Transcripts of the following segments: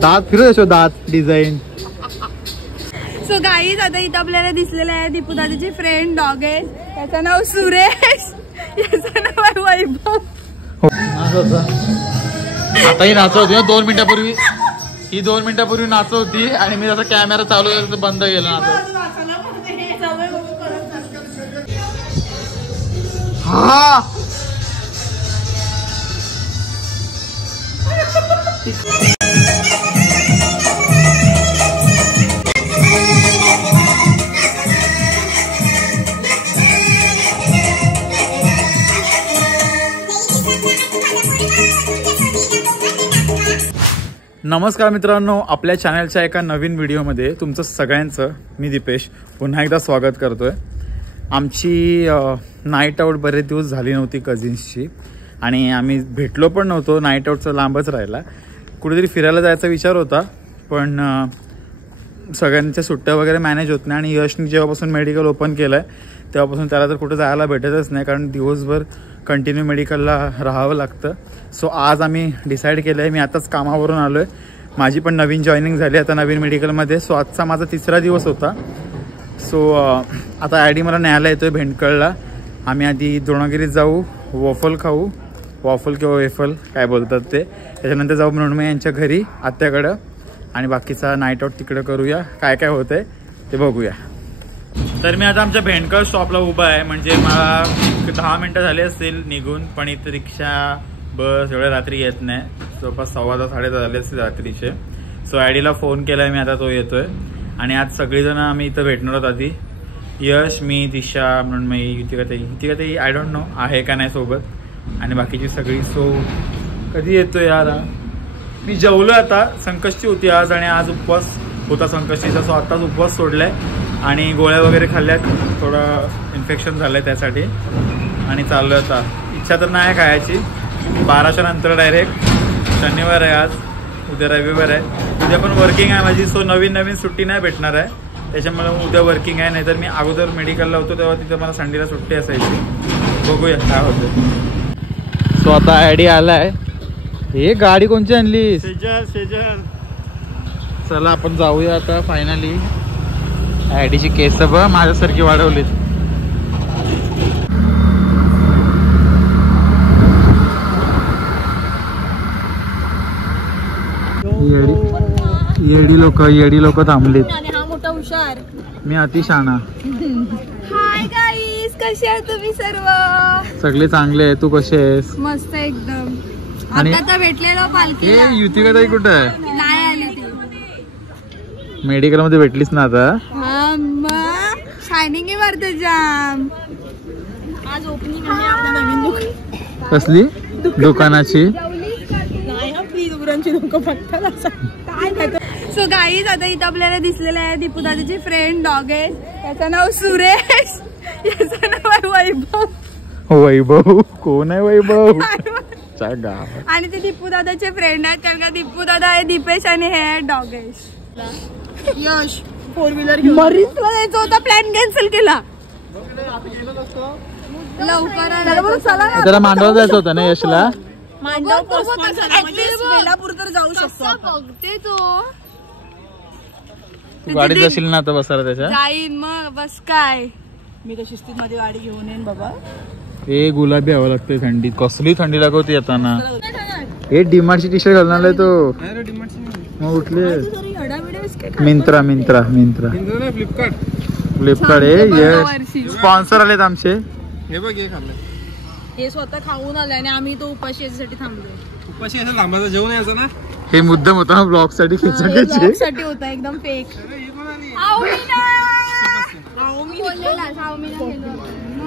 दात फिरत दात डिझाईन. सो गाईज आता इथं आपल्याला दिसलेलं आहे दीपू दादाची फ्रेंड डॉग आहे. त्याचं नाव सुरेश, याचं नाव आहे वैभव. आता ही नाचत होती 2 मिनिटापूर्वी. ही 2 मिनिटापूर्वी नाचत होती आणि मी जसा कॅमेरा चालू केला बंद केला नाचत. हा नमस्कार मित्रांनो, आपल्या चॅनलच्या एका नवीन व्हिडिओमध्ये तुमचं सगळ्यांचं मी दीपेश पुन्हा एकदा स्वागत करतोय. आमची नाईट आऊट बरेच दिवस झाली नव्हती कझिन्सची आणि आम्ही भेटलो पण नव्हतो. नाईट आऊटचा लांबच राहिला. कुठेतरी फिरायला जायचा विचार होता पण सगळ्यांच्या सुट्ट्या वगैरे मॅनेज होत नाही आणि यशनी जेव्हापासून मेडिकल ओपन केलं आहे तेव्हापासून त्याला तर कुठं जायला भेटतच नाही, कारण दिवसभर कंटिन्यू मेडिकलला राहावं लागतं. सो आज आम्ही डिसाईड केलं आहे, मी आताच कामावरून आलो आहे, माझी पण नवीन जॉईनिंग झाली आता नवीन मेडिकलमध्ये. सो आजचा माझा 3रा दिवस होता. सो आता ॲडी मला न्यायला येतो आहे भेंडकळला. आम्ही आधी द्रोणागिरीत जाऊ, वॉफल खाऊ, वॉफल किंवा वेफल काय बोलतात ते. त्याच्यानंतर जाऊ मृण्मयी यांच्या घरी आत्याकडं आणि बाकीचा नाईट आऊट तिकडं करूया. काय काय होतं आहे ते बघूया. तर मी आता आमच्या भेंडकळ स्टॉपला उभा आहे. म्हणजे मला 10 मिनटं झाले असतील निघून, पण इथं रिक्षा बस एवढ्या रात्री येत नाही. जवळपास 10:15 10:30 झाले असतील रात्रीचे. सो ॲडीला फोन केला आहे मी, आता तो येतोय आणि आज सगळीजण आम्ही इथं भेटणार आहोत. आधी यश, मी, Disha, Mrinmayi, Yutika I don't know आहे का नाही सोबत आणि बाकीची सगळी. सो कधी येतोय यार. मी जेवलो आता. संकष्टी होती आज आणि आज उपवास होता संकष्टीचा. सो आत्ताच उपवास सोडलाय आणि गोळ्या वगैरे खाल्ल्यात. थोडं इन्फेक्शन झालंय त्यासाठी आणि चाललोय आता. इच्छा तर नाही खायची. 12च्या नंतर डायरेक्ट. शनिवार आहे आज, उद्या रविवार आहे. उद्या पण वर्किंग आहे माझी. सो नवीन सुट्टी नाही भेटणार आहे, त्याच्यामुळे उद्या वर्किंग आहे. नाहीतर मी अगोदर मेडिकलला होतो तेव्हा तिथं मला संडेला सुट्टी असायची. बघूया काय होतं. सो आता ॲडी आलाय. हे गाडी कोणची आणली? शेजर. चला आपण जाऊया आता फायनली. ॲडीची केस बघ माझ्यासारखी वाढवलीत. येडी लोक थांबलीत. हा मोठा हुशार. मी अति शाणा. हाय गाईस, कसे आहात तुम्ही सर्व? सगळे चांगले आहे. तू कसे आहेस? मस्त एकदम. आता तर भेटलेलो पालखीला. युतिका ताई कुठे आहे? नाही आली ती. मेडिकल मध्ये भेटलीस ना आता? शायनिंग आहे वरती जाम. आज ओपनिंग आहे आपल्या नवीन दुकान. कसली दुकानाची? सो गाईज आता इथं आपल्याला दिसलेलं आहे दीपू दादाची फ्रेंड डॉग आहे. त्याचं नाव सुरेश, याचं नाव आहे वैभव. वैभव कोण आहे? वैभव आणि ते दीपू दादाचे फ्रेंड आहेत, कारण का दीपू दादा आहे दीपेश आणि हे आहे डॉगेश. यश 4 व्हीलर घेऊन मरीजला जायचं होता, प्लॅन कॅन्सल केला. लवकर त्याला मांडवाला जायचं होतं ना यशला. वेलापूर तर जाऊ शकतो. बघते तो तू गाडीत जाशील ना आता बसायला त्याच्या? जाईन मग. बस काय, मी तर शिस्तीत मध्ये गाडी घेऊन येईन बाबा. हे गुलाबी हवं लागते थंडीत. कसली थंडी लागवती येताना. हे डीमार्टची टी शर्ट घालणार आहे तो. मग उठले मिंत्रा फ्लिपकार्ट हे स्पॉन्सर आलेत आमचे. हे बघ, हे खाल्लं. हे स्वतः खाऊन आले आणि आम्ही तो उपाशी याच्यासाठी थांबलो. उपाशी असं लांबाचं जेवण यायचं ना. हे मुद्दाम होता ब्लॉग साठी साठी होता एकदम फेक.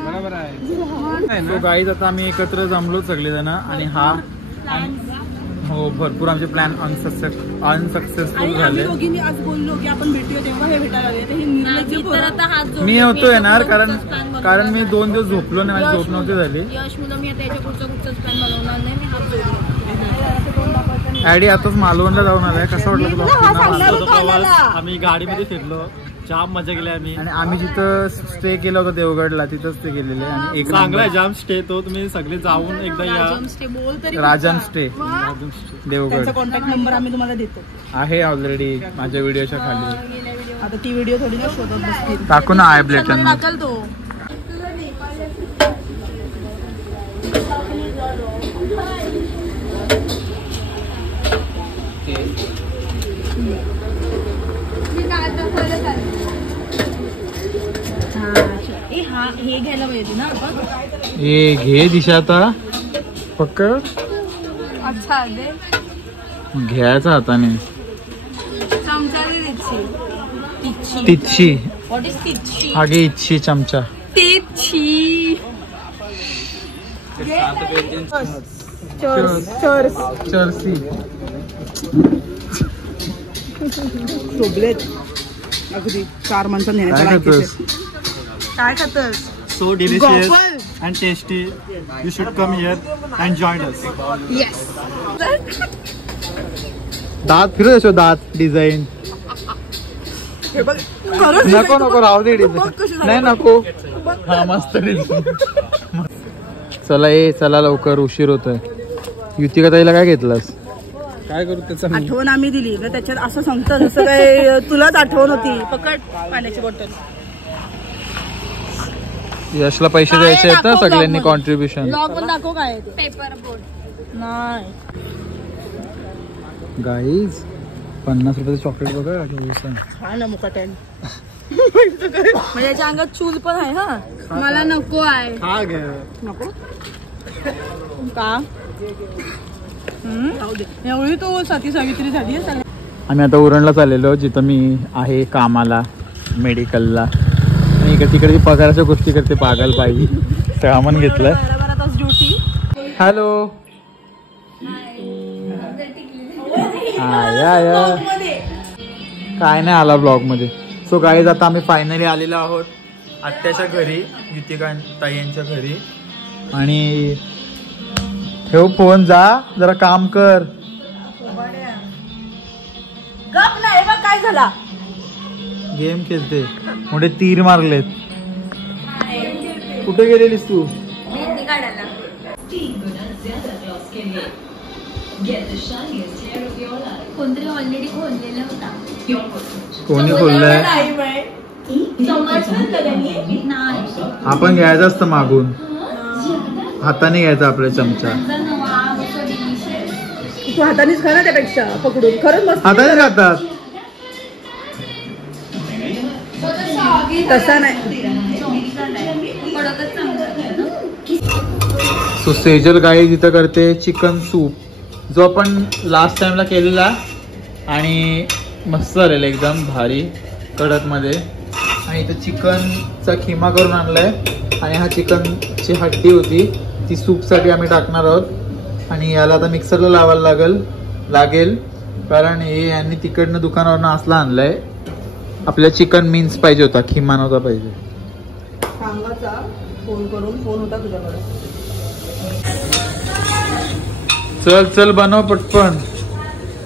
बरोबर आहे. गाईज आता आम्ही एकत्र जमलो सगळेजण आणि हा हो भरपूर आमचे प्लॅन अनसक्सेसफुल झाले. आज बोललो की आपण भेटूया तेव्हा हे भेटायला आले. मी होतो येणार कारण मी 2 दिवस झोपलो नाही, माझी झोप नव्हती झाली. ॲडी आताच मालवणला जाऊन आलाय. कसं वाटलं तुला? आम्ही गाडीमध्ये फिरलो जाम मजा केली आम्ही. आणि आम्ही जिथं स्टे केला होता देवगडला तिथंच ते गेलेले आणि एक चांगला जाम स्टे तो. तुम्ही सगळे जाऊन एकदा या. राजम स्टे देवगड. त्यांचा कॉन्टॅक्ट नंबर आम्ही तुम्हाला देतो. आहे ऑलरेडी माझ्या व्हिडिओच्या खाली. आता ती व्हिडिओ थोडी ना शोधत बसतील. टाकू ना आय ब्लेटन. टाकल तो. हे घ्यायला पाहिजे ना आपण. हे घे दिशा आता पकड. अच्छा दे. घ्यायचा हाताने. चमचा तिच्छी. What is तिच्छी? हा घे इच्छी चमचा. तिच्छी. चर्सी. शोभलेत अगदी 4 माणसं नेण्याचं. काय खातोस? So delicious and tasty. You should come here and join us. Yes. दात फिरत असो. दात डिझाईन. हे बघ. नको नको राहू दे डिझाईन. नाही नको. हा मस्त डिझाईन. चला चला लवकर उशीर होतोय. युतिका ताईला काय घेतलास? काय करू त्याचं? आठवण आम्ही दिली ना त्याच्यात असं सांगतं जसं काय तुलाच आठवण होती. पकड पाण्याची बॉटल. यशला पैसे द्यायचे आहेत ना सगळ्यांनी कॉन्ट्रीब्युशन. ब्लॉग पण दाखव काय पेपर बोर्ड नाही. गाईज 50 रुपयाचं चॉकलेट बघा. हा ना मुकाट्यान. म्हणजे याच्या अंगात चूल पण आहे. हा मला नको आहे. हा घे. नको का? एवढी तो सती सावित्री झाली आहे. आम्ही आता उरणला चाललेलो जिथं मी आहे कामाला मेडिकलला. आणि इकडे तिकडे पगाराच्या गोष्टी करते पागल बाई. सामान घेतलंय. ड्युटी. हॅलो. काय नाही आला ब्लॉग मध्ये. सो गाईज आता आम्ही फायनली आलेलो आहोत आत्याच्या घरी. युतिका ताई यांच्या घरी. आणि ठेव फोन. जा जरा काम कर. गप नाही बघ काय झाला. गेम खेळते. मोठे तीर मारलेत. कुठे गेलेलीस तू? कोणतरी ऑलरेडी खोललेला होता. कोणी खोललंय? आपण घ्यायचं असतं मागून. हाताने घ्यायचा आपला चमचा. तू हातानेच खा ना त्यापेक्षा पकडून. खरंच मस्त. हाताने खातात. तसा नाही. सो सेजल गाई जिथं करते चिकन सूप जो आपण लास्ट टाइमला केलेला. आणि मस्त झालेला एकदम भारी कडक मध्ये. आणि इथं चिकनचा खिमा करून आणलाय. आणि हा चिकनची हड्डी होती ती सूपसाठी आम्ही टाकणार आहोत. आणि याला आता मिक्सरला लावायला लागेल कारण हे यांनी तिकडनं दुकानावरनं असला आणलाय. आपल्या चिकन मीन्स पाहिजे होता, खिमा नव्हता पाहिजे. सांगाचा फोन करून. फोन होता तुझ्याकडे. चल चल बनव पटपन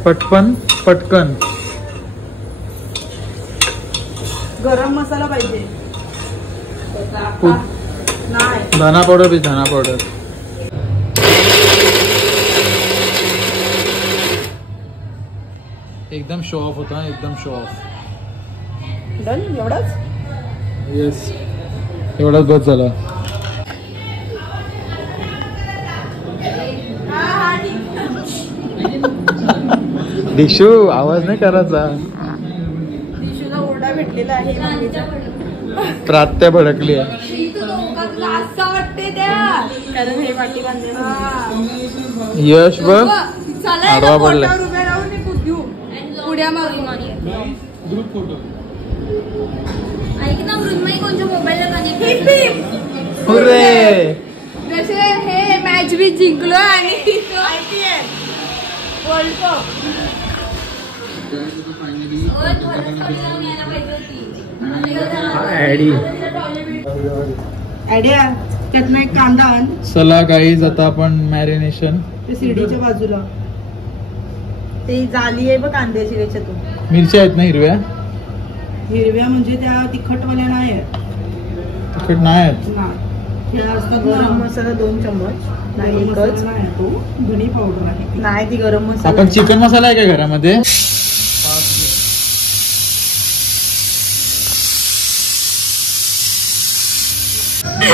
पटपन पटकन. गरम मसाला पाहिजे. नाही धना पावडर बी. धना पावडर. एकदम शो ऑफ होता. एकदम शो ऑफ. डन एवढंच. येस एवढाच बस झाला. दिशू आवाज नाही करायचा. दिशूला ओरडा भेटलेला आहे. प्रात्या भडकली आहे. असं वाटते त्या कारण हे वाटी बांधले. यश बघ आडवा पडला. उभ्या राहून उड्या मारून. Group photo. ऐक ना मृन्मयी कोणत्या मोबाईलला कनेक्ट. हुर्रे. जसे हे मॅच बी जिंकलो आणि IPL वर्ल्ड कप. आयडिया त्यातनं एक कांदा आण. चला गाईज आता आपण मॅरिनेशन. ते सीडीच्या बाजूला ते जाली आहे बघ कांद्याची त्याच्यातून. मिरच्या आहेत ना हिरव्या. हिरव्या म्हणजे त्या तिखटवाल्या नाही आहेत. तिखट नाही आहेत. त्या असतात गरम मसाला 2 चम्मच. नाही एकच नाही, तो धनी पावडर आहे. नाही ती गरम मसाला. आपण चिकन मसाला आहे का घरामध्ये?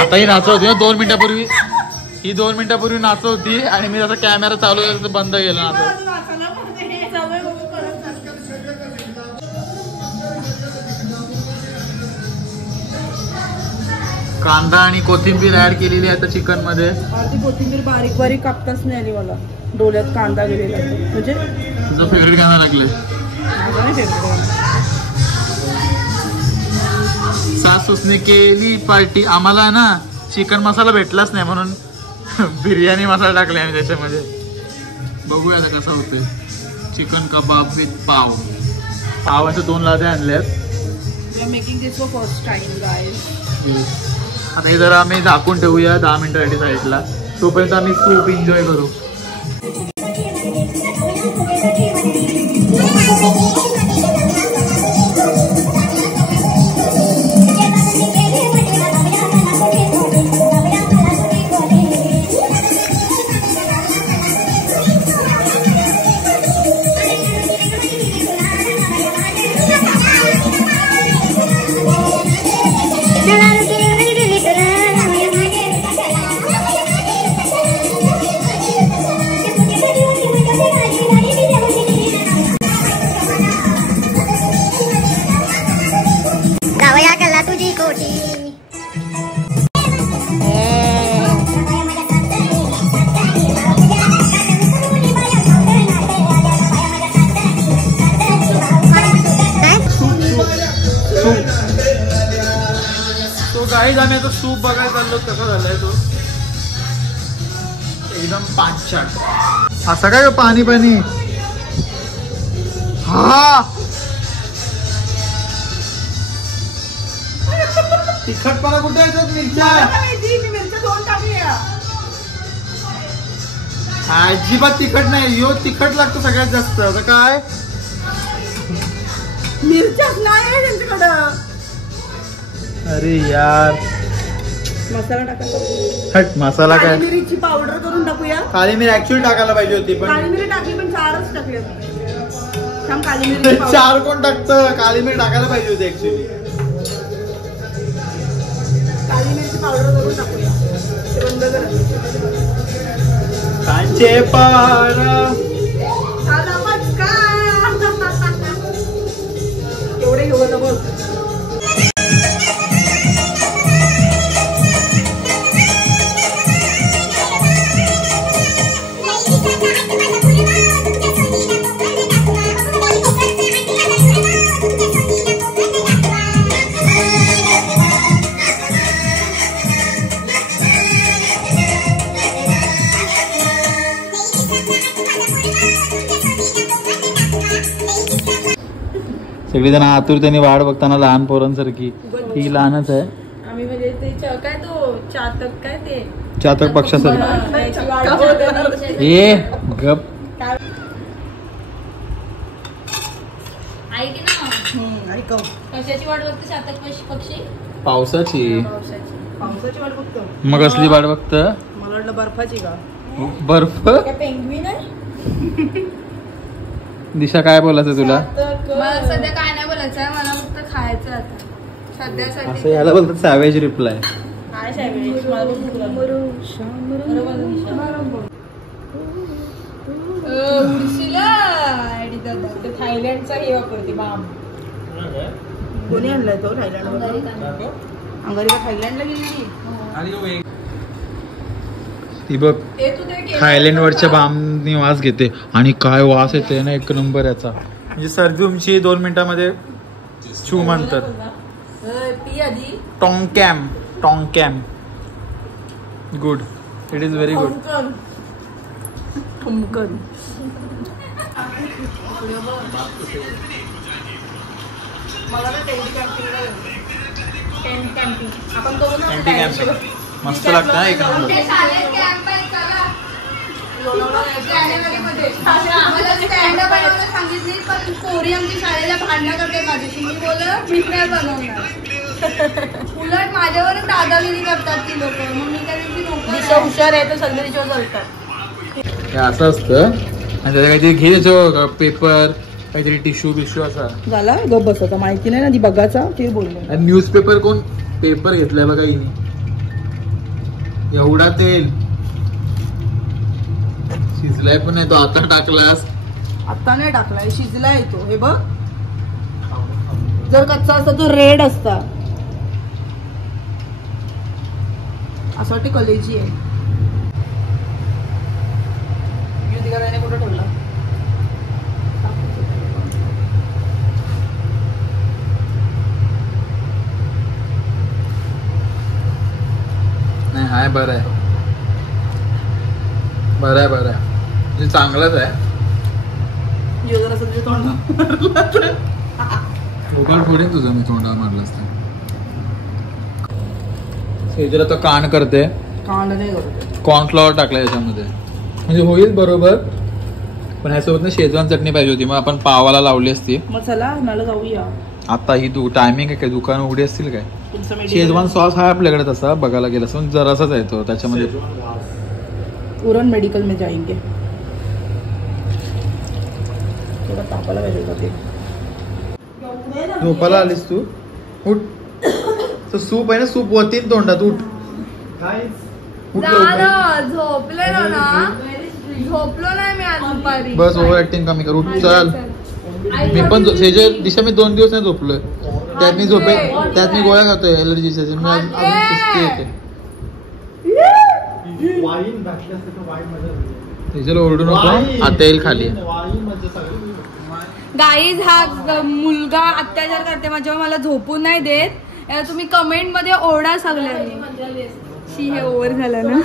आता ही नाचवती 2 मिनिटापूर्वी. ही 2 मिनिटापूर्वी नाचवती आणि मी जसा कॅमेरा चालू केला बंद केला नाचव. कांदा आणि कोथिंबीर ऍड केलेली आहे आता चिकन मध्ये. ती कोथिंबीर बारीक बारीक कापताच नाही आली मला. डोळ्यात कांदा गेलेला म्हणजे तुझं फेवरेट गाणं लागले. सासूसने केली पार्टी. आम्हाला ना चिकन मसाला भेटलाच नाही म्हणून बिर्याणी मसाला टाकले आम्ही त्याच्यामध्ये. बघूया आता कसं होते. चिकन कबाब विथ पाव. पावाच्या 2 लाद्या आणल्यात. Making this for first time guys. आता हे जरा आम्ही झाकून ठेवूया 10 मिनिटासाठी साईडला. तोपर्यंत आम्ही सूप एन्जॉय करू. गाईज आम्ही आता सूप बघायला चाललो. कसा झालाय तो एकदम 5-4. असं काय पाणी पाणी. हा तिखटपणा कुठे येतात? मिरच्या 2 टाकल्या. अजिबात तिखट नाही. यो तिखट लागतो सगळ्यात जास्त. आता काय मिरच्याच नाही त्यांच्याकडं. अरे यार मसाला टाकायचा. हट मसाला काय. काळी मिरीची पावडर करून टाकूया. काळी मिरी ऍक्च्युअली टाकायला पाहिजे होती पण काळी मिरी टाकली पण 4च टाकूया. थांब काळी मिरी 4 कोण टाकतं? काळी मिरी टाकायला पाहिजे होती ऍक्च्युअली. काळी मिरची पावडर करून टाकूया. ते बंद करा. कांचे पारा आला मचका. एवढे घेऊ आता बघ. सगळीजण आतुरतेने वाट बघताना लहान पोरांसारखी. ही लहानच आहे. आम्ही म्हणजे ते काय तो चातक काय ते चातक पक्षासारखी. ए गप. कशाची वाट बघते चातक पक्षी? पावसाची. पावसाची वाट बघतो. मग असली वाट बघत? मला वाटलं बर्फाची का. बर्फ. पेंग्विन आहे. दिशा काय बोलायचं तुला? मला सध्या काय नाही बोलायचं आहे. मला फक्त खायचं आता सध्या. असं याला बोलतात सॅवेज रिप्लाय. काय सॅवेज? मला थायलंडचा हे वापरते बाम. कोणी आणलाय तो? थायलंड. अंगारी थायलंडला गेली ती बघ. थायलंड वरच्या बामनी वास घेते आणि काय वास येते ना. 1 नंबर याचा. म्हणजे सर्दी तुमची 2 मिनिटांमध्ये छू म्हणतात. टॉंकॅम. टॉंकॅम. Good. It is very good. ठुमकन. मला ना टेंट कॅम्पिंग आपण करू ना. टेंट कॅम्पिंग मस्त लागतं. 1 नंबर. सांगितली पण पोरी आमची शाळेला भांडण करते माझ्याशी. मी बोललं मीच नाही बनवणार. उलट माझ्यावरच दादागिरी करतात ती लोक. मग मी त्या दिवशी दिशा हुशार आहे तर सगळे दिशा चालतात. हे असं असतं आणि त्याला काहीतरी घे त्याचं पेपर काहीतरी टिश्यू बिश्यू असा झाला गप बसायचा. माहिती नाही ना ती बघायचा ते बोलले. न्यूजपेपर कोण पेपर घेतलाय बघा हिने. एवढा तेल शिजलाय पण नाही तो. आता टाकलास. आता नाही टाकलाय शिजलाय तो. हे बघ जर कच्चा असता तो रेड असता. असं वाटते कलेजी आहे. कुठं ठेवला नाही हाय बरं आहे. बरं आहे बरं आहे म्हणजे चांगलंच आहे. जर असं तुझ्या तोंडावर मोबाईल फोडेन तुझं मी तोंडावर मारलं असतं. सेजल आता कांड करते. कांड नाही करत. कॉर्नफ्लॉवर टाकलाय त्याच्यामध्ये म्हणजे होईल बरोबर. पण ह्यासोबत ना शेजवान चटणी पाहिजे होती. मग आपण पावाला लावली असती. मग चला मला जाऊया. आता ही टायमिंग आहे काय दुकान उघडी असतील काय. शेजवान सॉस आहे आपल्याकडे तसा बघायला गेला असं जरासाच आहे तो त्याच्यामध्ये. उरण मेडिकल में जाएंगे. थोडा तापाला पाहिजे होता ते. झोपाला आलीस तू. उठ. तो सूप आहे ना सूप वतीन तोंडात. उठ. झोपले ना. झोपलो नाही मी आज दुपारी. बस ओव्हर ऍक्टिंग कमी कर. उठ चल. मी पण सेजल दिशा मी 2 दिवस नाही झोपलोय. त्यात मी गोळ्या खातोय एलर्जीच्या. मी अजून सुस्ती येते. सेजल ओरडू नको आता येईल खाली. गाईज हा मुलगा अत्याचार करते माझ्यावर. मला झोपून नाही देत. याला तुम्ही कमेंट मध्ये ओरडा सगळ्यांनी. शी हे ओव्हर झालं ना.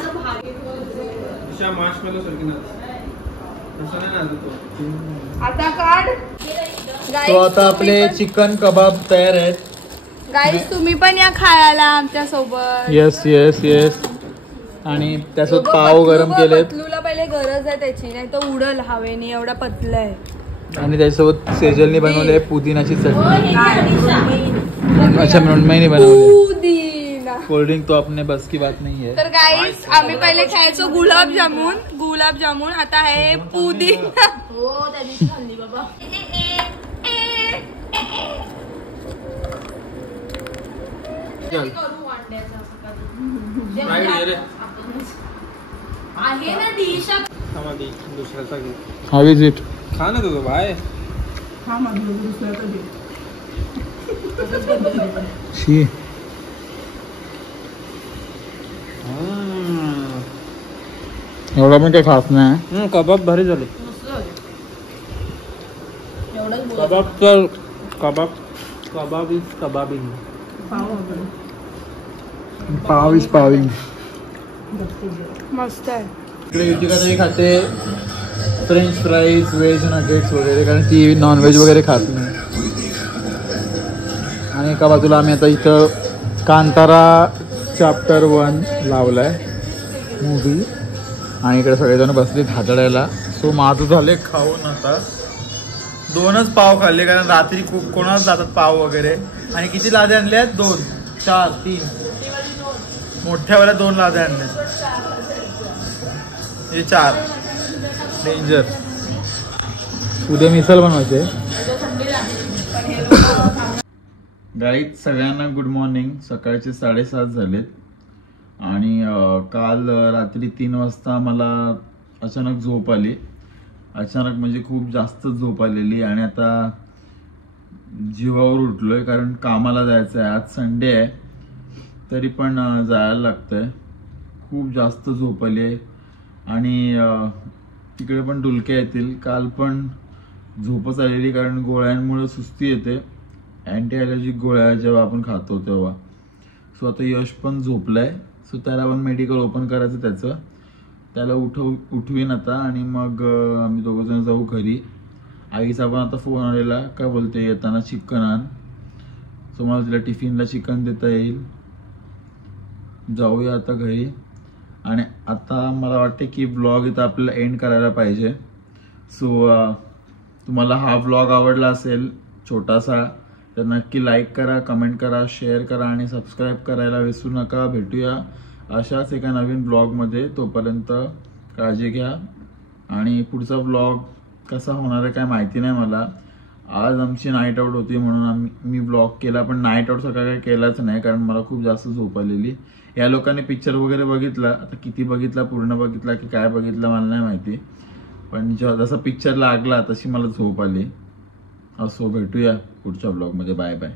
आता काढ. तो आता आपले चिकन कबाब तयार आहेत. गाईज तुम्ही पण या खायला आमच्या सोबत. Yes yes yes. आणि त्यासोबत पाव गरम केलेत. पतलूला पहिले गरज आहे त्याची नाही तर उडल हवेने. एवढा पतला आहे. आणि त्याच्यासोबत सेजलने बनवले पुदिनाची चटणी. अच्छा मृण्मयीने बनवली पुदिना. कोल्ड्रिंक तो आपने बस की बात नहीं है. तर गाईस आम्ही पहिले खायचो गुलाबजामुन. आता आहे पुदिना. हो त्या दिवशी खाल्ली बाबा. आहे ना दिशा. दुसऱ्याचा घे. How is it. खा ना तुझं बाय. हा माझं दुसऱ्याचा घे. शी एवढा पण काही खास नाही. कबाब भारी झाले. कबाब तर कबाब इज कबाबिंग. पाव इज पाविंग. मस्त आहे. इकडे युतिका तरी खाते फ्रेंच फ्राईज व्हेज नगेट्स वगैरे कारण ती नॉनव्हेज वगैरे खात नाही. आणि एका बाजूला आम्ही आता इथं कांतारा चॅप्टर 1 लावलाय मूवी. आणि इकडे सगळेजण बसले हातडायला. सो माझं झाले खाऊन आता 2च पाव खाल्ले कारण रात्री खूप कोणाच जातात पाव वगैरे. आणि किती लादे आणले आहेत. 2 4 3 मोठ्यावाल्या 2 लादे आणले. हे 4 डेंजर. उद्या मिसल बनवायचे. गाईज सगळ्यांना गुड मॉर्निंग. सकाळचे 7:30 झालेत. आणि काल रात्री 3 वाजता मला अचानक झोप आली. अचानक म्हणजे खूप जास्त झोप आलेली. आणि आता जीवावर उठलोय कारण कामाला जायचं आहे. आज संडे आहे तरी पण जायला लागतंय. खूप जास्त झोप आली आहे. आणि तिकडे पण डुलक्या येतील. काल पण झोपच आलेली कारण गोळ्यांमुळे सुस्ती येते. अँटी ॲलर्जिक गोळ्या जेव्हा आपण खातो तेव्हा. सो आता यश पण झोपलाय. सो त्याला पण मेडिकल ओपन करायचं त्याचं. त्याला उठवीन आता. आणि मग आम्ही दोघंजण जाऊ घरी. आईचा पण आता फोन आलेला काय बोलते येताना चिकन आण. सो मला तिला टिफिनला चिकन देता येईल. जाऊया आता घरी. आणि आता मला वाटते की व्लॉग इथं आपल्याला एंड करायला पाहिजे. सो तुम्हाला हा व्लॉग आवडला असेल छोटासा. तर नक्की लाईक करा, कमेंट करा, शेअर करा आणि सबस्क्राईब करायला विसरू नका. भेटूया अशाच एका नवीन ब्लॉगमध्ये. तोपर्यंत काळजी घ्या. आणि पुढचा ब्लॉग कसा होणार आहे काय माहिती नाही मला. आज आमची नाईट आऊट होती म्हणून मी ब्लॉग केला, पण नाईट आऊट सकाळ काय केलाच नाही कारण मला खूप जास्त झोप आलेली. या लोकांनी पिक्चर वगैरे बघितला, आता किती बघितला, पूर्ण बघितला की काय बघितलं मला नाही माहिती, पण जसा पिक्चर लागला तशी मला झोप आली. असो, भेटूया पुढच्या ब्लॉगमध्ये. Bye bye.